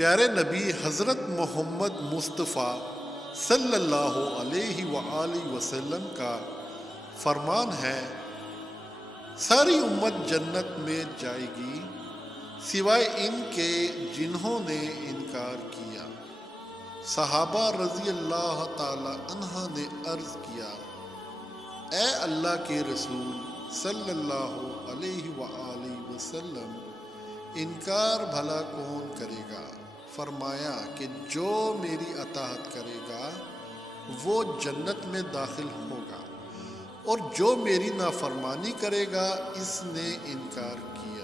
پیارے نبی حضرت محمد مصطفیٰ صلی اللہ علیہ وآلہ وسلم کا فرمان ہے، ساری امت جنت میں جائے گی سوائے ان کے جنہوں نے انکار کیا۔ صحابہ رضی اللہ تعالی عنہ نے عرض کیا، اے اللہ کے رسول صلی اللہ علیہ وآلہ وسلم، انکار بھلا کون کرے گا؟ فرمایا کہ جو میری اطاعت کرے گا وہ جنت میں داخل ہوگا، اور جو میری نافرمانی کرے گا اس نے انکار کیا۔